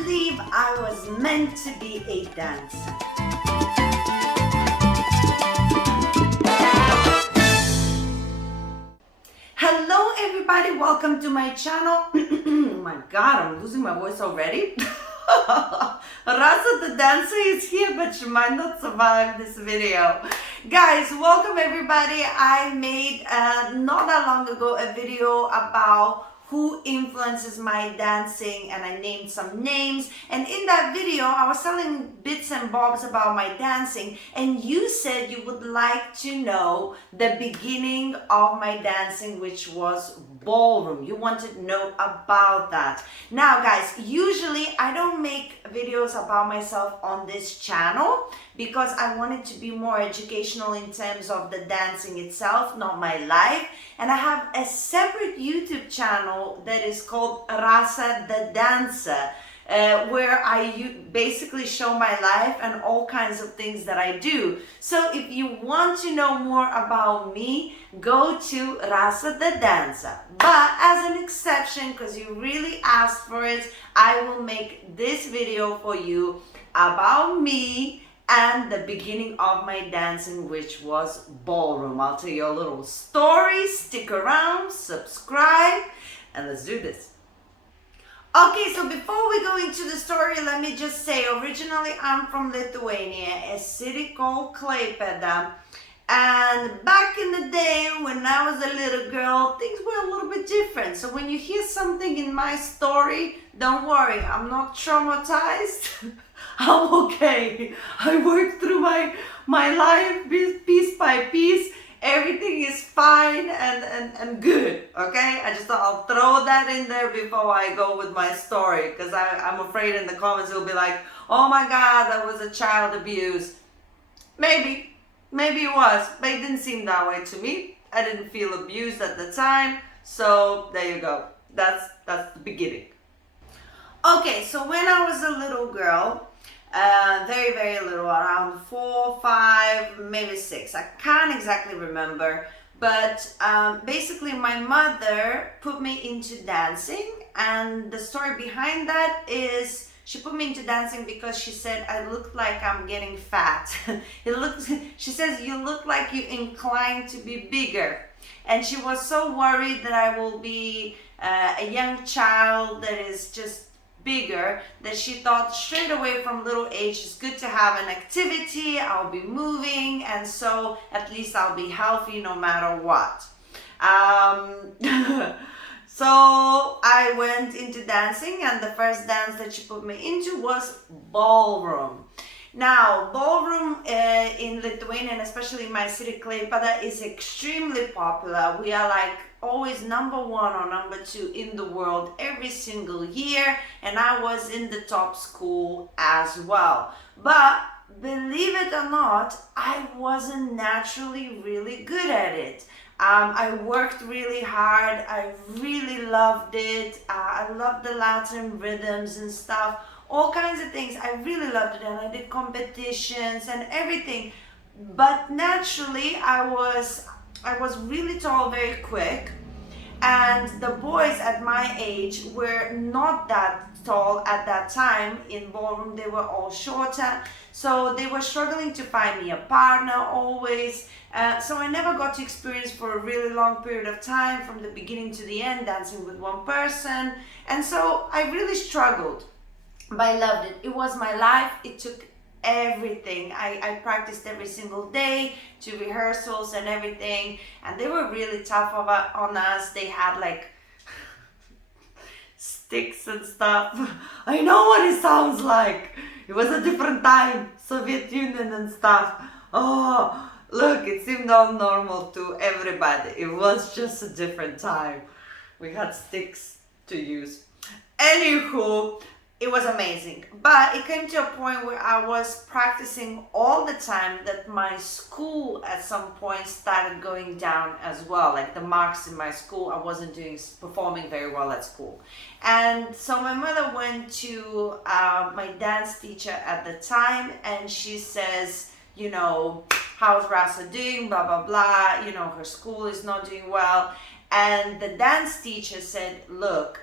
believe I was meant to be a dancer. Hello everybody, welcome to my channel. Oh my god, I'm losing my voice already. Rasa the dancer is here, but she might not survive this video. Guys, welcome everybody. I made not that long ago a video about who influences my dancing, and I named some names, and in that video I was telling bits and bobs about my dancing, and you said you would like to know the beginning of my dancing, which was ballroom. You wanted to know about that. Now guys, usually I don't make videos about myself on this channel because I want it to be more educational in terms of the dancing itself, not my life. And I have a separate YouTube channel that is called Rasa the Dancer, where I basically show my life and all kinds of things that I do. So if you want to know more about me, go to Rasa the Dancer. But as an exception, because you really asked for it, I will make this video for you about me and the beginning of my dancing, which was ballroom. I'll tell you a little story. Stick around, subscribe, and let's do this. Okay, so before we go into the story, let me just say, originally I'm from Lithuania, a city called Klaipėda. And back in the day when I was a little girl, things were a little bit different. So when you hear something in my story, don't worry, I'm not traumatized. I'm okay. I worked through my life piece by piece. Everything is fine and good, okay? I just thought I'll throw that in there before I go with my story, because I'm afraid in the comments it'll be like, oh my god, that was a child abuse. Maybe it was, but it didn't seem that way to me. I didn't feel abused at the time, so there you go. That's the beginning. Okay, so when I was a little girl, very, very little, around 4, 5, maybe 6. I can't exactly remember, but basically my mother put me into dancing, and the story behind that is she put me into dancing because she said I look like I'm getting fat. She says, you look like you inclined to be bigger, and she was so worried that I will be a young child that is just bigger, that she thought straight away from little age it's good to have an activity. I'll be moving, and so at least I'll be healthy no matter what. So I went into dancing, and the first dance that she put me into was ballroom. Now, ballroom in Lithuania, and especially in my city Klaipėda, is extremely popular. We are like always number 1 or number 2 in the world every single year, and I was in the top school as well. But believe it or not, I wasn't naturally really good at it. I worked really hard. I really loved it. I loved the Latin rhythms and stuff, all kinds of things. I really loved it, and I did competitions and everything. But naturally, I was really tall very quick, and the boys at my age were not that tall at that time. In ballroom, they were all shorter, so they were struggling to find me a partner always. So I never got to experience for a really long period of time, from the beginning to the end, dancing with one person, and so I really struggled, but I loved it. It was my life. It took everything. I practiced every single day to rehearsals and everything, and they were really tough on us. They had like sticks and stuff. I know what it sounds like. It was a different time, Soviet Union and stuff. Oh, look, it seemed all normal to everybody. It was just a different time. We had sticks to use. Anywho, it was amazing. But it came to a point where I was practicing all the time that my school at some point started going down as well. Like the marks in my school, I wasn't performing very well at school. And so my mother went to my dance teacher at the time, and she says, you know, how's Rasa doing, blah, blah, blah. You know, her school is not doing well. And the dance teacher said, look,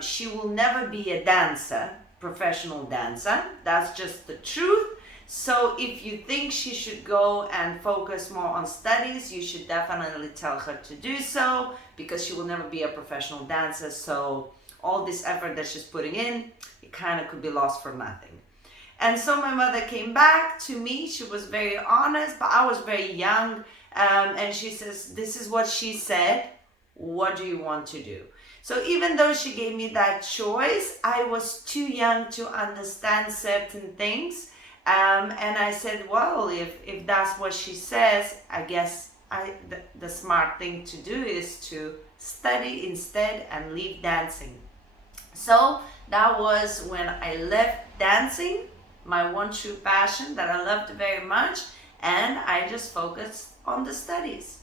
she will never be a dancer. professional dancer. That's just the truth. So if you think she should go and focus more on studies, you should definitely tell her to do so, because she will never be a professional dancer. So all this effort that she's putting in, it kind of could be lost for nothing. And so my mother came back to me. She was very honest, but I was very young. And she says, this is what she said. What do you want to do? So even though she gave me that choice, I was too young to understand certain things. And I said, well, if that's what she says, I guess the smart thing to do is to study instead and leave dancing. So that was when I left dancing, my one true passion that I loved very much, and I just focused on the studies.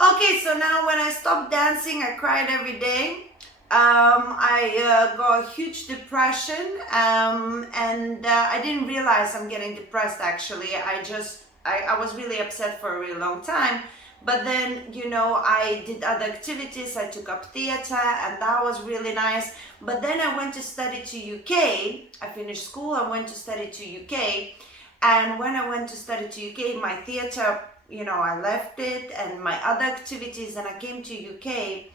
Okay, so now when I stopped dancing, I cried every day. I got a huge depression, and I didn't realize I'm getting depressed actually. I was really upset for a really long time. But then, I did other activities. I took up theater, and that was really nice. But then I went to study to UK. I finished school, I went to study to UK. And when I went to study to UK, my theater, I left it and my other activities, and I came to UK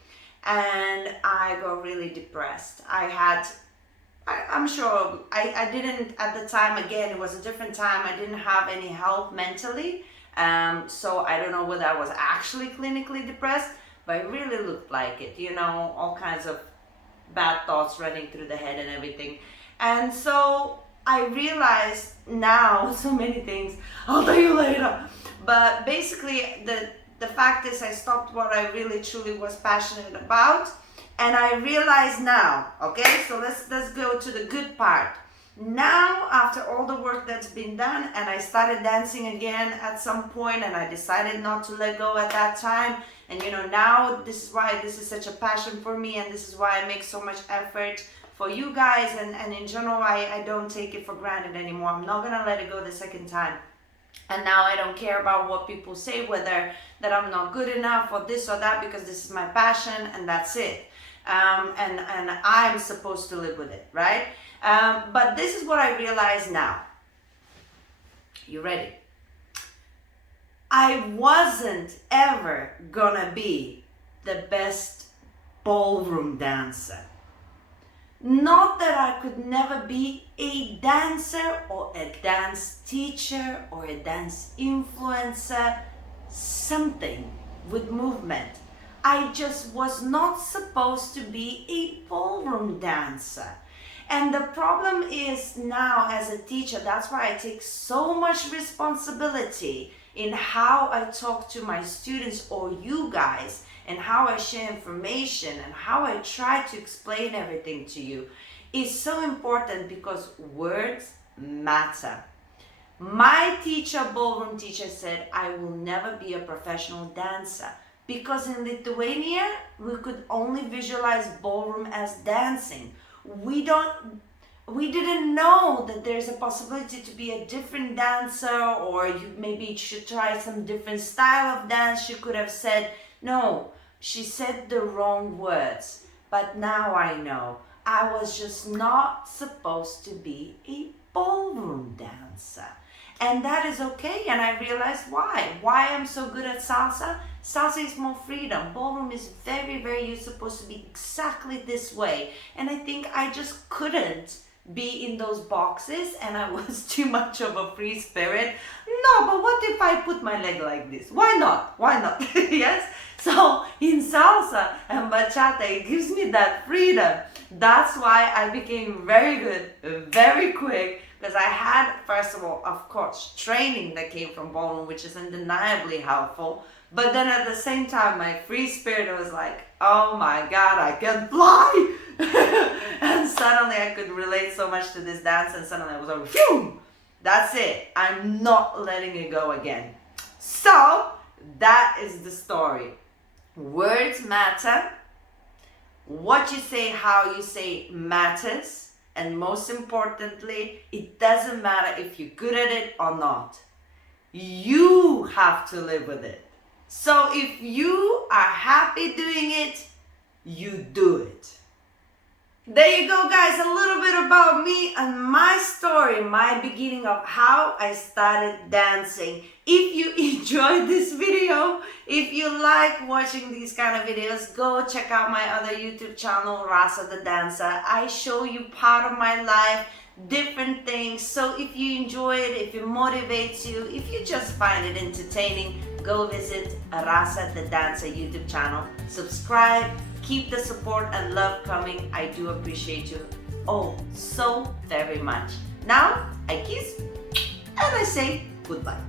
and I got really depressed. I'm sure I didn't at the time, again, it was a different time. I didn't have any help mentally. So I don't know whether I was actually clinically depressed, but it really looked like it, all kinds of bad thoughts running through the head and everything. And so I realized now so many things. I'll tell you later. But basically, the fact is I stopped what I really truly was passionate about. And I realize now, okay, so let's go to the good part. Now, after all the work that's been done, and I started dancing again at some point, and I decided not to let go at that time. And now this is why this is such a passion for me, and this is why I make so much effort for you guys. And in general, I don't take it for granted anymore. I'm not gonna let it go the second time. And now I don't care about what people say, whether that I'm not good enough or this or that, because this is my passion and that's it. And I'm supposed to live with it, right? But this is what I realize now. You ready? I wasn't ever gonna be the best ballroom dancer. Not that I could never be a dancer or a dance teacher or a dance influencer, something with movement. I just was not supposed to be a ballroom dancer. And the problem is now, as a teacher, that's why I take so much responsibility in how I talk to my students or you guys, and how I share information and how I try to explain everything to you is so important, because words matter. My teacher, ballroom teacher, said I will never be a professional dancer, because in Lithuania we could only visualize ballroom as dancing. We didn't know that there's a possibility to be a different dancer, or you maybe should try some different style of dance. She could have said, no, she said the wrong words. But now I know I was just not supposed to be a ballroom dancer. And that is okay. And I realized why I'm so good at salsa. Salsa is more freedom. Ballroom is very, very, you're supposed to be exactly this way. And I think I just couldn't be in those boxes, and I was too much of a free spirit. No, but what if I put my leg like this? Why not? Yes? So in salsa and bachata, it gives me that freedom. That's why I became very good, very quick, because I had, first of all, of course, training that came from ballroom, which is undeniably helpful. But then at the same time, my free spirit was like, oh my God, I can fly! And suddenly I could relate so much to this dance, and suddenly I was like, phew! That's it. I'm not letting it go again. So, that is the story. Words matter. What you say, how you say matters. And most importantly, it doesn't matter if you're good at it or not. You have to live with it. So if you are happy doing it, you do it. There you go, guys. A little bit about me and my story, my beginning of how I started dancing. If you enjoyed this video, if you like watching these kind of videos, go check out my other YouTube channel, Rasa the Dancer. I show you part of my life, different things. So if you enjoy it, if it motivates you, if you just find it entertaining, go visit Rasa the Dancer YouTube channel. Subscribe, keep the support and love coming. I do appreciate you so very much. Now I kiss and I say goodbye.